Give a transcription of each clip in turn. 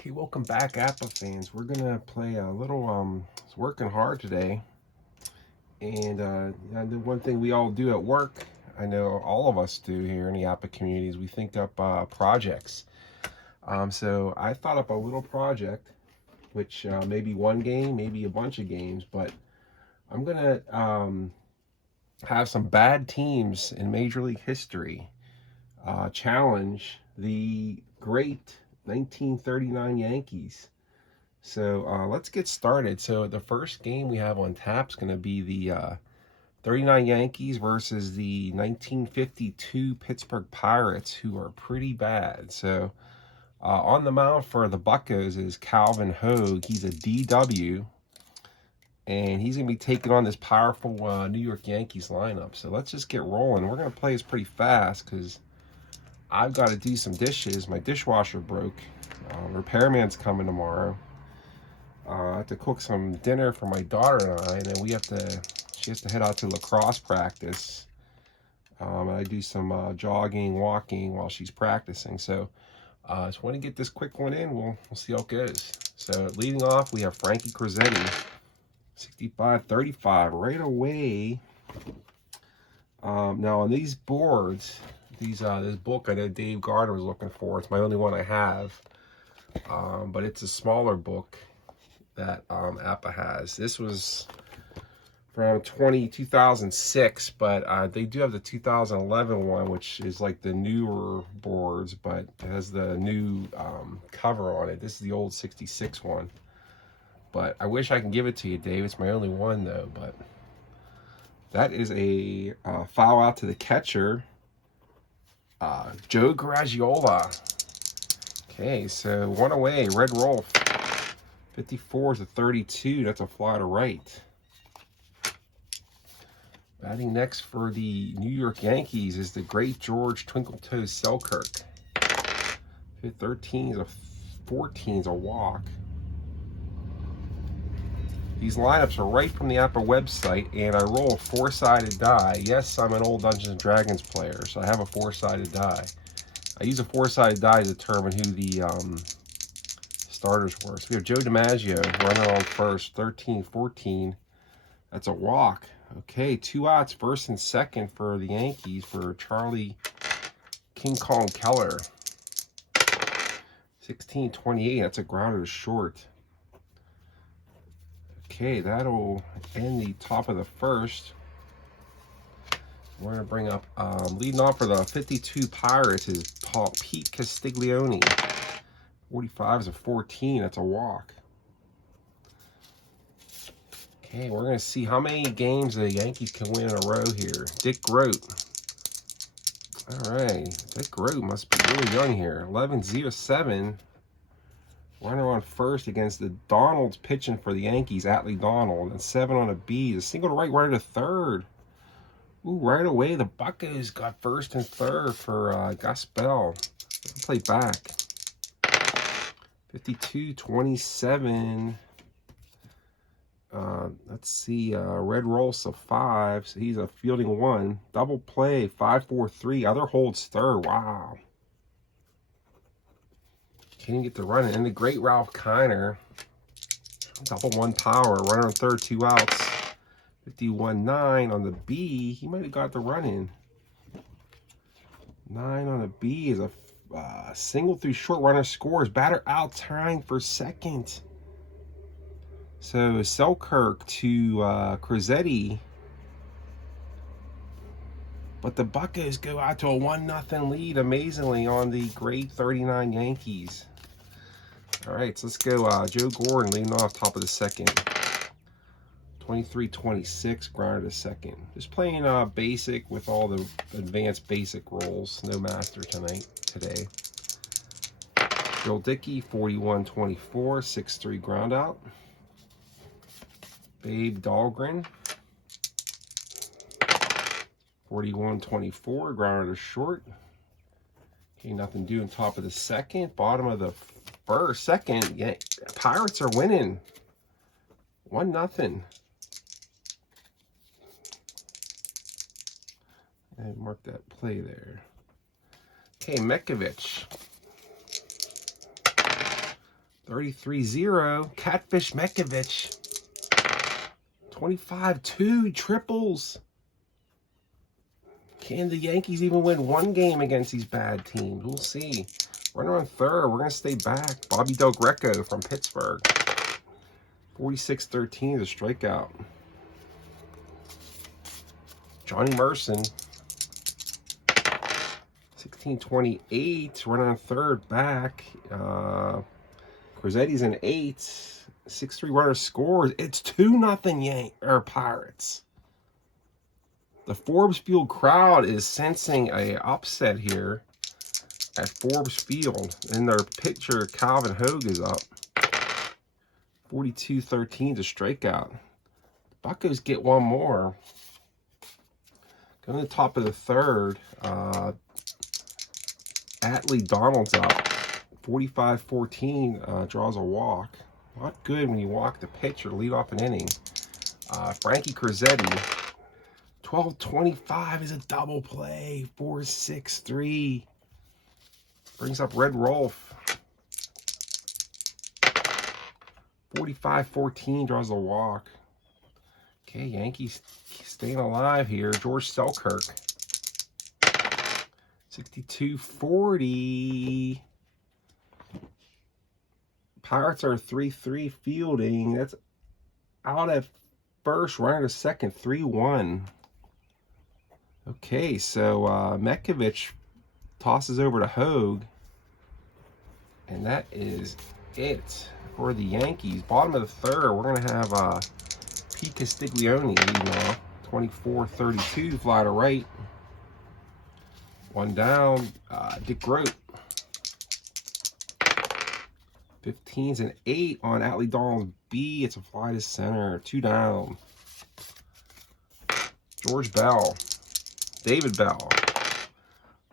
Okay, welcome back, APBA fans. We're gonna play a little. It's working hard today, and the one thing we all do at work, I know all of us do here in the APBA community, is we think up projects. So I thought up a little project, which maybe one game, maybe a bunch of games, but I'm gonna have some bad teams in Major League history challenge the great 1939 Yankees. So let's get started. So the first game we have on tap is going to be the 39 Yankees versus the 1952 Pittsburgh Pirates, who are pretty bad. So on the mound for the Buccos is Calvin Hogue. He's a DW, and he's going to be taking on this powerful New York Yankees lineup. So let's just get rolling. We're going to play this pretty fast because I've got to do some dishes. My dishwasher broke. Repairman's coming tomorrow. I have to cook some dinner for my daughter and I, and then she has to head out to lacrosse practice. I do some jogging, walking while she's practicing. So I just want to get this quick one in. We'll see how it goes. So leading off, we have Frankie Crosetti, 65-35, right away. Now on these boards, this book I know Dave Gardner was looking for. It's my only one I have, but it's a smaller book that APBA has. This was from 2006, but they do have the 2011 one, which is like the newer boards, but it has the new cover on it. This is the old 66 one. But I wish I can give it to you, Dave. It's my only one, though. But that is a foul out to the catcher, Joe Garagiola. Okay, so one away, red roll. 54-32, that's a fly to right. Batting next for the New York Yankees is the great George Twinkletoes Selkirk. 13 is a 14 is a walk. These lineups are right from the APBA website, and I roll a four-sided die. Yes, I'm an old Dungeons & Dragons player, so I have a four-sided die. I use a four-sided die to determine who the starters were. So we have Joe DiMaggio running on first, 13-14. That's a walk. Okay, 2 outs, first and second for the Yankees for Charlie King Kong Keller. 16-28, that's a grounder to short. Okay, that'll end the top of the first. We're going to bring up, leading off for the 52 Pirates is Pete Castiglione. 45 is a 14, that's a walk. Okay, we're going to see how many games the Yankees can win in a row here. Dick Groat. All right, Dick Groat must be really young here. 11-07. Runner on first against the Donalds pitching for the Yankees, Atlee Donald. And 7 on a B. The single to right, runner to third. Ooh, right away, the Buccos got first and third for Gus Bell. Play back. 52-27. Let's see, red roll, so 5. So he's a fielding 1. Double play, 5-4-3. Other holds third. Wow. Can't get the run in. And the great Ralph Kiner. Double 1 power. Runner on third, 2 outs. 51-9 on the B. He might have got the run in. 9 on the B is a single through short. Runner scores. Batter out, tying for second. So Selkirk to Crosetti. But the Buccos go out to a 1-0 lead, amazingly, on the great 39 Yankees. All right, so let's go Joe Gordon leading off top of the second. 23-26, grounder to second. Just playing basic with all the advanced basic rolls. No master today. Bill Dickey, 41-24, 6-3 ground out. Babe Dahlgren, 41-24, grounder to short. Okay, nothing doing top of the second. Bottom of the second. Yeah, Pirates are winning. 1-0. I mark that play there. Okay, Mekovich. 33-0. Catfish Mekovich. 25-2 triples. Can the Yankees even win one game against these bad teams? We'll see. Runner on third. We're going to stay back. Bobby Del Greco from Pittsburgh. 46-13 is a strikeout. Johnny Merson. 16-28. Runner on third back. Crizzetti's an 8. 6-3 runner scores. It's 2-0 Pirates. The Forbes Field crowd is sensing a upset here at Forbes Field. And their pitcher, Calvin Hogue, is up. 42-13 to strikeout. Buccos get one more. Going to the top of the third. Atlee Donald's up. 45-14 draws a walk. Not good when you walk the pitcher, lead off an inning. Frankie Crizzetti. 12-25 is a double play. 4-6-3. Brings up Red Rolf. 45-14 draws a walk. Okay, Yankees staying alive here. George Selkirk. 62-40. Pirates are 3-3 fielding. That's out at first, runner to second, 3-1. Okay, so Mekovich tosses over to Hogue. And that is it for the Yankees. Bottom of the third, we're going to have Pete Castiglione leading off. 24-32, fly to right. One down, Dick Grote. 15's an 8 on Atlee Donald's B. It's a fly to center. 2 down. George Bell. David Bell.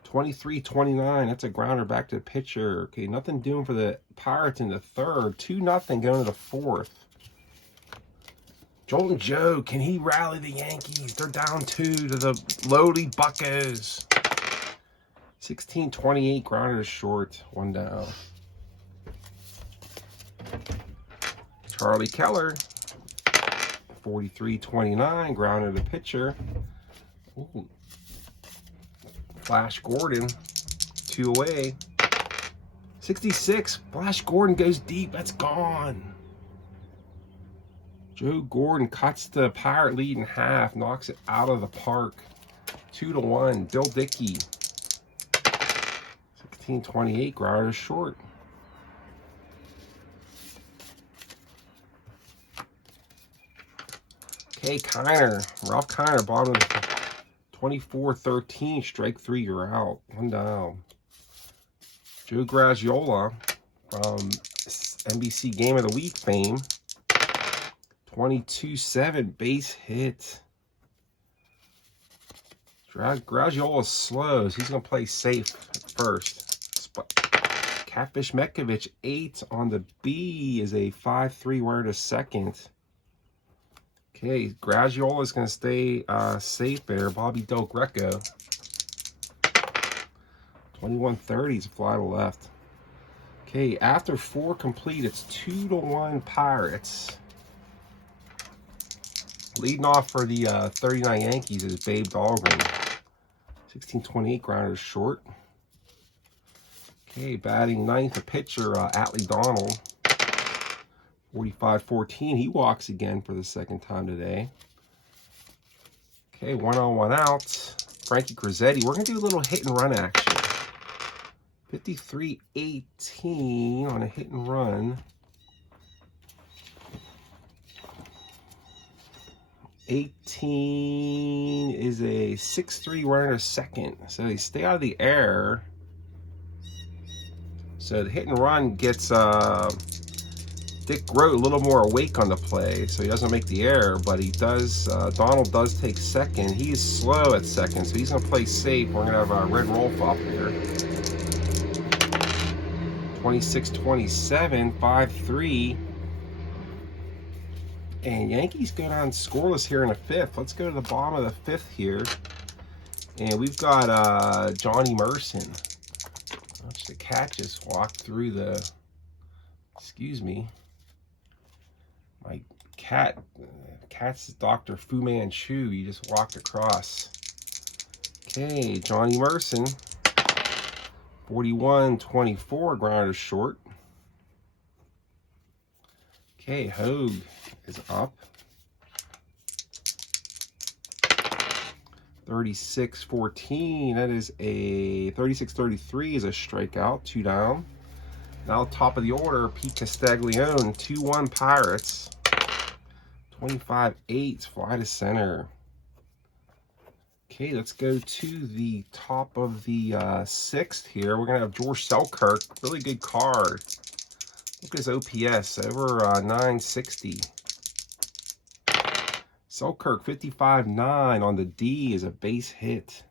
23-29. That's a grounder back to the pitcher. Okay, nothing doing for the Pirates in the third. 2-0 going to the fourth. Jolton Joe, can he rally the Yankees? They're down 2 to the lowly Buccos. 16-28, grounder to short. 1 down. Charlie Keller. 43-29, grounder to pitcher. Ooh. Flash Gordon, 2 away. 66, Flash Gordon goes deep, that's gone. Joe Gordon cuts the Pirate lead in half, knocks it out of the park. 2-1, Dill Dickey. 16-28, grounder short. Okay, Kiner, Ralph Kiner, bottom of the 24-13, strike 3, you're out. 1 down. Joe Graziola from NBC Game of the Week fame. 22-7, base hit. Graziola's slow, so he's going to play safe at first. Catfish Mekovich, 8 on the B, is a 5-3 runner to second. Okay, Graziola is going to stay safe there. Bobby Del Greco. 21-30 is a fly to left. Okay, after 4 complete, it's 2-1 Pirates. Leading off for the 39 Yankees is Babe Dahlgren. 16-28, grounder short. Okay, batting ninth, the pitcher, Atlee Donald. 45-14, he walks again for the second time today. Okay, 1-on-1 out. Frankie Crizzetti. We're going to do a little hit and run action. 53-18 on a hit and run. 18 is a 6-3 runner to second. So they stay out of the air. So the hit and run gets Dick Grote a little more awake on the play, so he doesn't make the error, but he does, Donald does take second. He's slow at second, so he's going to play safe. We're going to have Red Rolf up here. 26-27, 5-3. And Yankees go down scoreless here in the fifth. Let's go to the bottom of the fifth here. And we've got Johnny Merson. Watch the catches walk through the Excuse me. My cat's Dr. Fu Manchu. You just walked across. Okay, Johnny Merson. 41-24, grounded short. Okay, Hogue is up. 36-14, that is a 36-33 is a strikeout, 2 down. Now top of the order, Pete Castiglione, 2-1 Pirates. 25-8, fly to center. Okay, let's go to the top of the 6th here. We're going to have George Selkirk, really good card. Look at his OPS, over 960. Selkirk, 55-9 on the D is a base hit.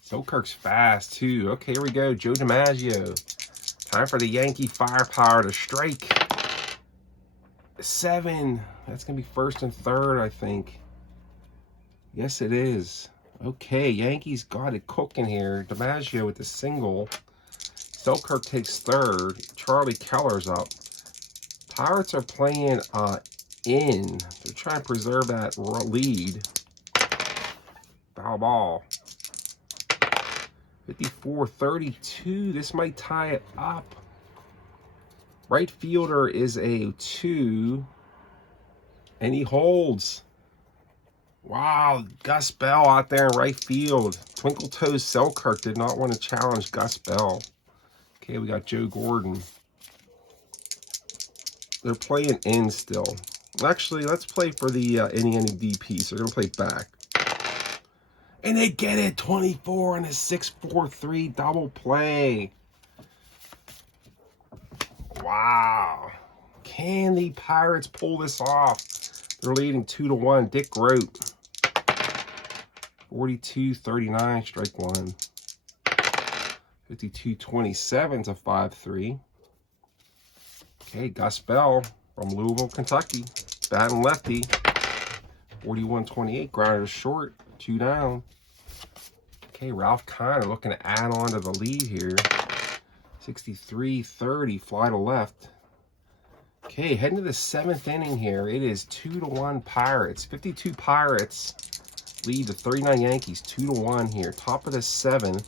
Selkirk's fast, too. Okay, here we go. Joe DiMaggio. Time for the Yankee firepower to strike. 7. That's going to be first and third, I think. Yes, it is. Okay, Yankees got it cooking here. DiMaggio with the single. Selkirk takes third. Charlie Keller's up. Pirates are playing in. They're trying to preserve that lead. Foul ball. 54-32. This might tie it up. Right fielder is a 2. And he holds. Wow, Gus Bell out there in right field. Twinkle Toes Selkirk did not want to challenge Gus Bell. Okay, we got Joe Gordon. They're playing in still. Actually, let's play for the any DP. So they're going to play back. And they get it. 24 and a 6-4-3 double play. Wow. Can the Pirates pull this off? They're leading 2-1. Dick Grote. 42-39, strike 1. 52-27 to 5-3. Okay, Gus Bell from Louisville, Kentucky. Batting lefty. 41-28, grounded short, 2 down. Okay, Ralph Kiner looking to add on to the lead here. 63-30, fly to left. Okay, heading to the 7th inning here. It is 2-1 Pirates. 52 Pirates lead the 39 Yankees. 2-1 here. Top of the 7th.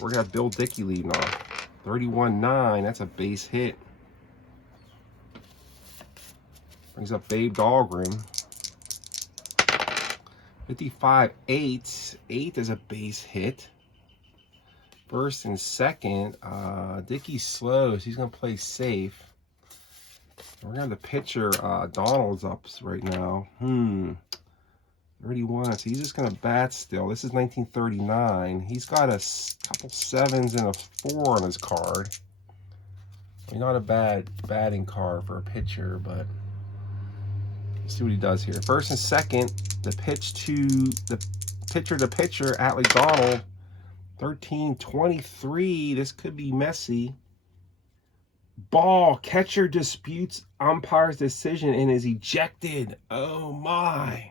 We're going to have Bill Dickey leading off. 31-9. That's a base hit. Brings up Babe Dahlgren. 55-8. 8 is a base hit. First and second. Dickey's slow, so he's going to play safe. We're going to have the pitcher, Donald's up right now. 31, so he's just going to bat still. This is 1939. He's got a couple 7s and a 4 on his card. Not a bad batting card for a pitcher, but let's see what he does here. First and second, the pitch to the pitcher to pitcher, Atlee Donald. 13-23. This could be messy. Ball. Catcher disputes umpire's decision and is ejected. Oh my.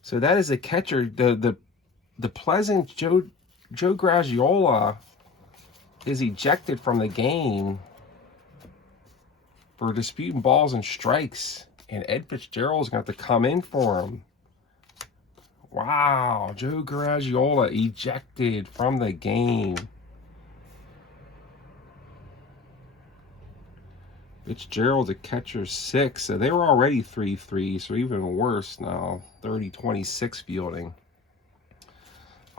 So that is a catcher. The pleasant Joe Gragiola is ejected from the game for disputing balls and strikes. And Ed Fitzgerald's going to have to come in for him. Wow. Joe Gragiola ejected from the game. Fitzgerald's a catcher 6, so they were already 3-3, so even worse now, 30-26 fielding.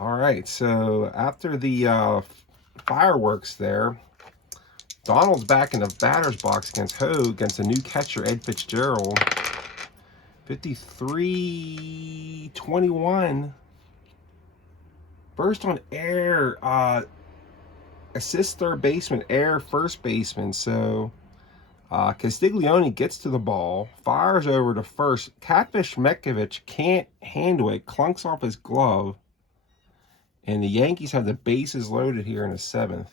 All right, so after the fireworks there, Donald's back in the batter's box against Hogue, against a new catcher, Ed Fitzgerald. 53-21. First on air, assist third baseman, air first baseman, so Castiglione gets to the ball, fires over to first. Catfish Metkovich can't handle it, clunks off his glove, and the Yankees have the bases loaded here in the 7th.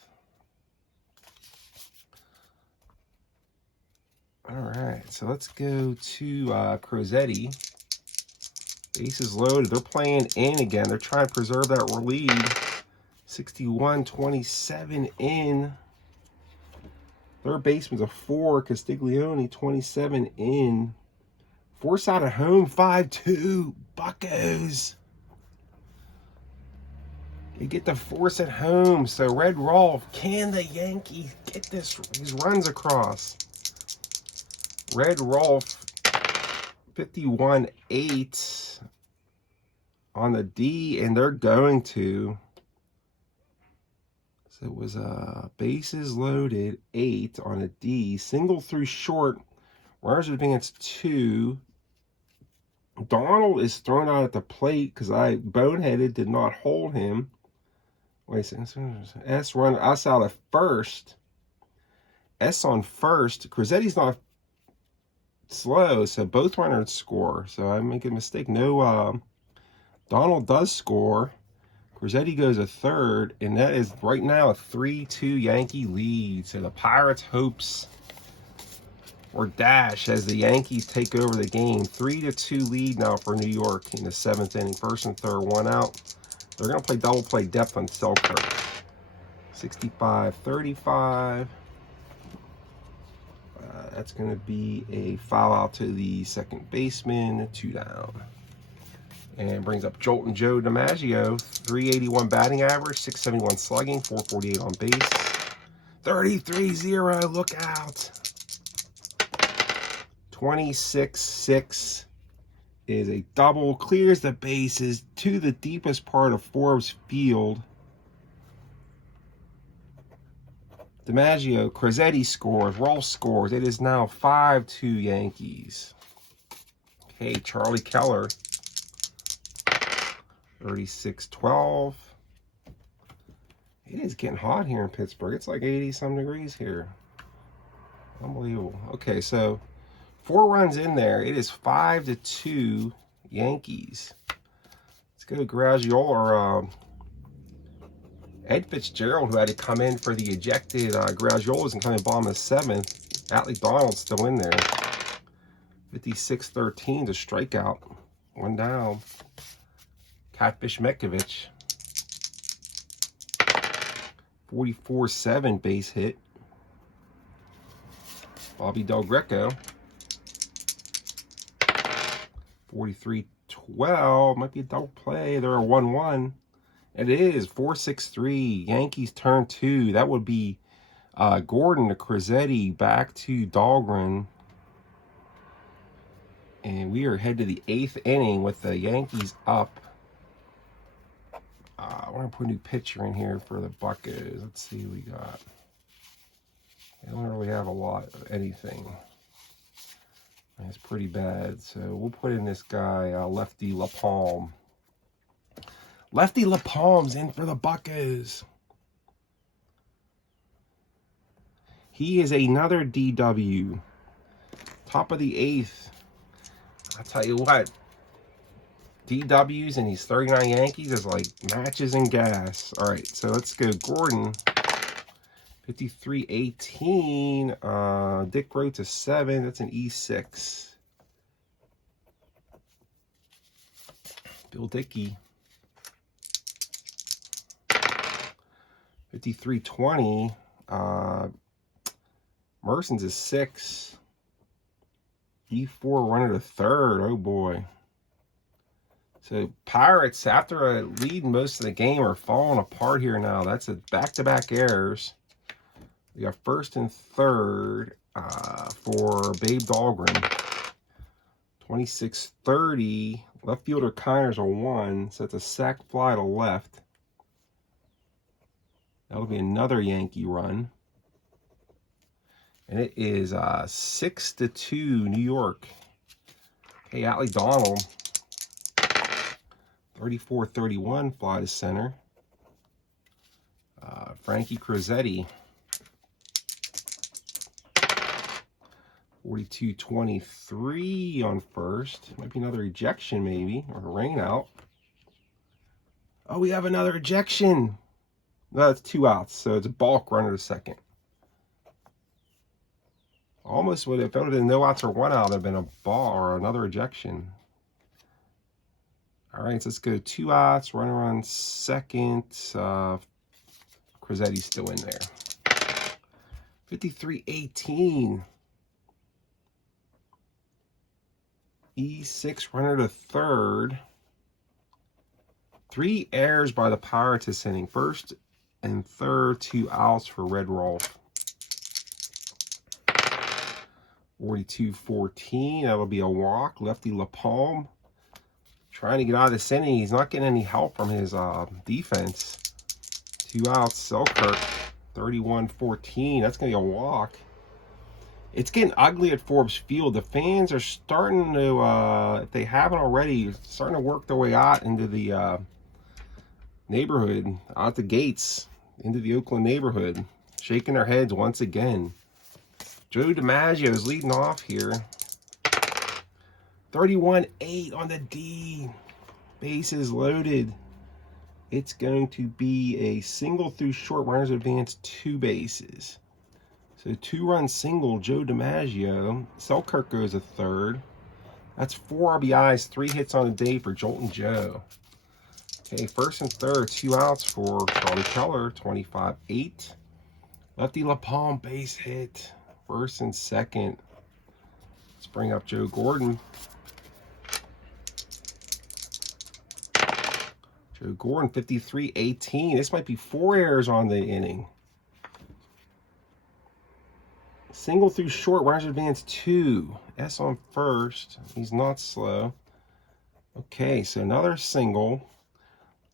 All right, so let's go to Crosetti. Bases loaded. They're playing in again. They're trying to preserve that lead. 61-27 in. Third baseman's a 4. Castiglione, 27 in. Force out at home, 5-2. Buccos. You get the force at home. So Red Rolf, can the Yankees get these runs across? Red Rolf, 51-8 on the D, and they're going to. So it was bases loaded, 8 on a D. Single through short. Runners advance 2. Donald is thrown out at the plate because I boneheaded, did not hold him. Wait a second. S run us out at first. S on first. Crizzetti's not slow, so both runners score. So I make a mistake. No, Donald does score. Crizzetti goes a third, and that is right now a 3-2 Yankee lead. So the Pirates' hopes or dash as the Yankees take over the game. 3-2 lead now for New York in the 7th inning. First and third, 1 out. They're going to play double play depth on Selkirk. 65-35. That's going to be a foul out to the second baseman. 2 down. And brings up Jolton Joe DiMaggio. 381 batting average, 671 slugging, 448 on base. 33-0, look out. 26-6 is a double. Clears the bases to the deepest part of Forbes Field. DiMaggio, Crizzetti scores, Rolf scores. It is now 5-2 Yankees. Okay, Charlie Keller, 36-12. It is getting hot here in Pittsburgh. It's like 80-some degrees here. Unbelievable. Okay, so 4 runs in there. It is 5-2 Yankees. Let's go to Graggiola. Ed Fitzgerald, who had to come in for the ejected Graggiola's and come in bottom of the 7th. Atlee Donald's still in there. 56-13 to strikeout. 1 down. Catfish Metkovich. 44-7 base hit. Bobby Del Greco. 43-12. Might be a double play. They're a 1-1. It is 4-6-3. Yankees turn 2. That would be Gordon to Crizzetti, back to Dahlgren. And we are headed to the 8th inning with the Yankees up. I want to put a new pitcher in here for the Buccos. Let's see who we got. They don't really have a lot of anything. It's pretty bad. So we'll put in this guy, Lefty LaPalme. Lefty LaPalme's in for the Buccos. He is another DW. Top of the 8th. I'll tell you what. DWs and these 39 Yankees is like matches and gas. All right, so let's go. Gordon, 53-18. Dick wrote to 7. That's an E6. Bill Dickey. 53-20. Merson's is 6. E4 runner to third. Oh boy. So Pirates, after a lead most of the game, are falling apart here now. That's a back-to-back errors. We got first and third for Babe Dahlgren. 26-30. Left fielder Kiner's a 1. So it's a sac fly to left. That'll be another Yankee run. And it is 6-2 New York. Hey, Atlee Donald. 34-31 fly to center. Frankie Crizzetti. 42-23 on first. Might be another ejection maybe, or a rain out. Oh, we have another ejection. No, it's 2 outs, so it's a balk runner to second. Almost would have, if it would have been no outs or 1 out, it would have been a ball or another ejection. All right, so let's go 2 outs, runner on second. Crizzetti's still in there. 53-18. E6 runner to third. 3 errors by the Pirates this inning. First and third, 2 outs for Red Rolf. 42-14. That'll be a walk. Lefty LaPalme trying to get out of this inning. He's not getting any help from his defense. 2 outs. Selkirk. 31-14. That's going to be a walk. It's getting ugly at Forbes Field. The fans are starting to, if they haven't already, starting to work their way out into the neighborhood, out the gates, into the Oakland neighborhood, shaking their heads once again. Joe DiMaggio is leading off here. 31-8 on the D. Bases loaded. It's going to be a single through short. Runners advance 2 bases. So 2-run single, Joe DiMaggio. Selkirk goes a third. That's 4 RBIs, 3 hits on the day for Joltin' Joe. Okay, first and third, 2 outs for Charlie Keller, 25-8. Lefty LaPalme base hit. First and second. Let's bring up Joe Gordon. Joe Gordon, 53-18. This might be 4 errors on the inning. Single through short, runners advance 2. S on first. He's not slow. Okay, so another single.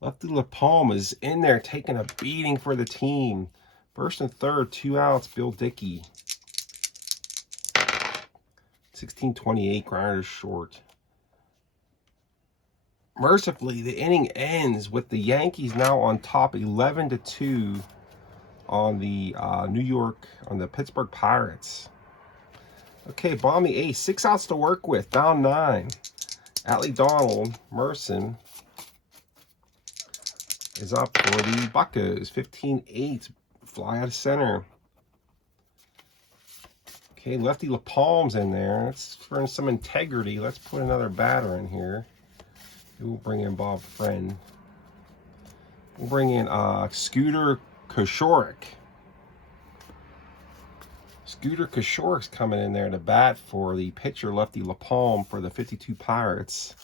Lefty LaPalme is in there taking a beating for the team. First and third, 2 outs, Bill Dickey. 16-28, Grinders short. Mercifully, the inning ends with the Yankees now on top 11-2 on the Pittsburgh Pirates. Okay, bottom of the 8th, 6 outs to work with, down 9. Atlee Donald, Merson is up for the Buccos. 15-8, fly out of center. Okay, Lefty LaPalme's in there. Let's for some integrity. Let's put another batter in here. We'll bring in Bob Friend. We'll bring in Scooter Koshorek. Scooter Koshorik's coming in there to bat for the pitcher Lefty LaPalme for the 52 Pirates.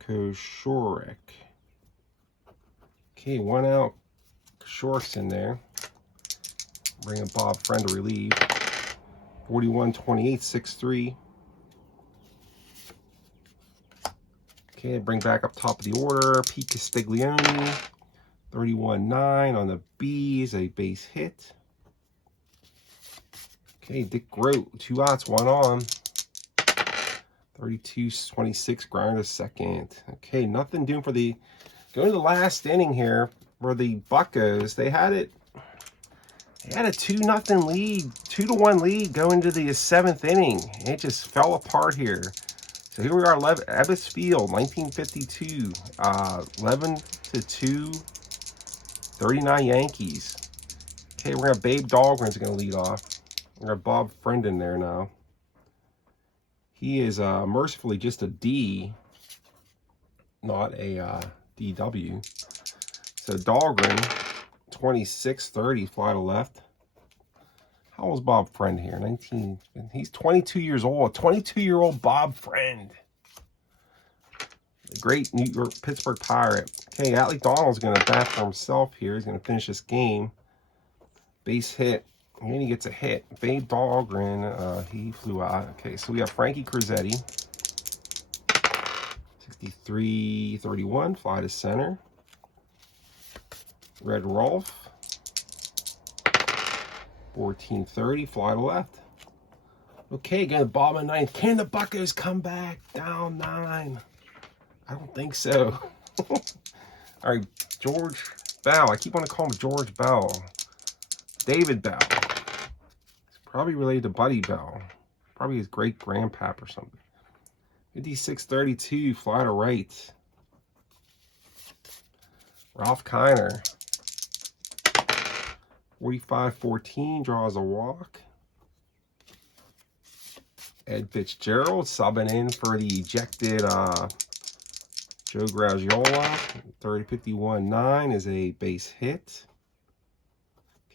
Koshorek. Okay, 1 out. Koshorik's in there. Bring in Bob Friend to relieve. 41-28, 6-3. Okay, bring back up top of the order. Pete Castiglione, 31-9 on the B is a base hit. Okay, Dick Grote, 2 outs, 1 on. 32-26, Grinder second. Okay, nothing doing for the, going to the last inning here for the Buccos. They had a 2-0 lead, 2-1 lead going into the 7th inning. It just fell apart here. So here we are, Ebbets Field, 1952, 11-2, 39 Yankees. Okay, we're going to have Babe Dahlgren's going to lead off. We're going to have Bob Friend in there now. He is mercifully just a D, not a DW. So Dahlgren, 26-30, fly to left. How old is Bob Friend here? He's 22 years old. 22-year-old Bob Friend. The great Pittsburgh Pirate. Okay, Atlee Donald's going to bat for himself here. He's going to finish this game. Base hit. And then he gets a hit. Babe Dahlgren, he flew out. Okay, so we have Frankie Crosetti. 63-31, fly to center. Red Rolf. 14-30, fly to left. Okay, got the bottom of 9th. Can the Buccos come back? Down 9. I don't think so. All right, George Bell. I keep wanting to call him George Bell. David Bell. He's probably related to Buddy Bell. Probably his great-grandpap or something. 56-32, fly to right. Ralph Kiner. 45-14, draws a walk. Ed Fitzgerald subbing in for the ejected Joe Graziola. 30-51-9 is a base hit.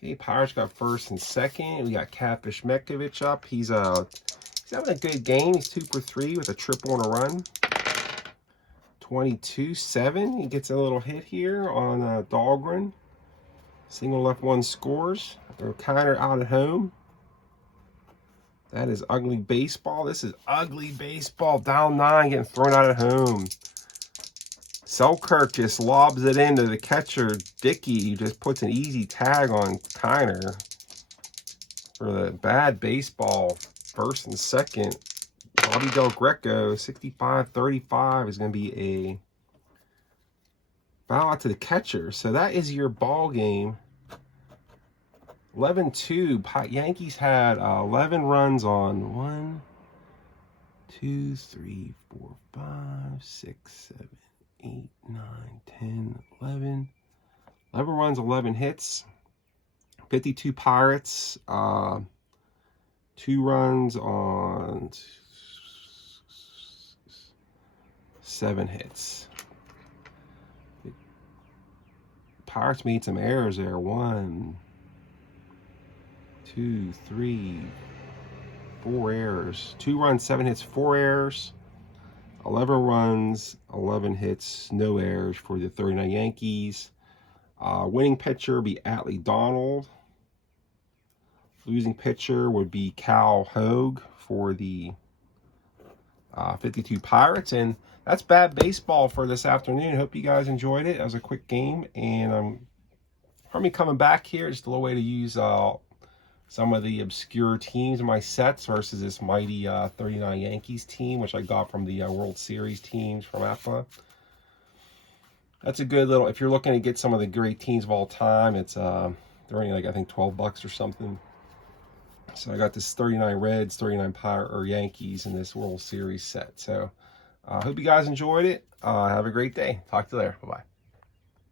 Okay, Pirates got first and second. We got Catfish Mekovich up. He's having a good game. He's 2 for 3 with a triple and a run. 22-7. He gets a little hit here on Dahlgren. Single left, one scores. Kiner out at home. That is ugly baseball. This is ugly baseball. Down 9, getting thrown out at home. Selkirk just lobs it into the catcher. Dickey just puts an easy tag on Kiner for the bad baseball. First and second. Bobby Del Greco, 65-35 is going to be a foul out to the catcher. So that is your ball game. 11-2. Yankees had 11 runs on 1, 2, 3, 4, 5, 6, 7, 8, 9, 10, 11. 11 runs, 11 hits. 52 Pirates. 2 runs on 7 hits. Pirates made some errors there. 1, 2, 3, 4 errors. 2 runs, 7 hits, 4 errors. 11 runs, 11 hits, no errors for the 39 Yankees. Winning pitcher would be Atlee Donald. Losing pitcher would be Cal Hogue for the 52 Pirates. And that's bad baseball for this afternoon. Hope you guys enjoyed it. It was a quick game. And I'm coming back here. Just a little way to use some of the obscure teams in my sets versus this mighty 39 Yankees team, which I got from the World Series teams from APBA. That's a good little, if you're looking to get some of the great teams of all time, it's they're only like, I think, $12 or something. So I got this 39 Reds, 39 Yankees in this World Series set. So I hope you guys enjoyed it. Have a great day. Talk to you later. Bye-bye.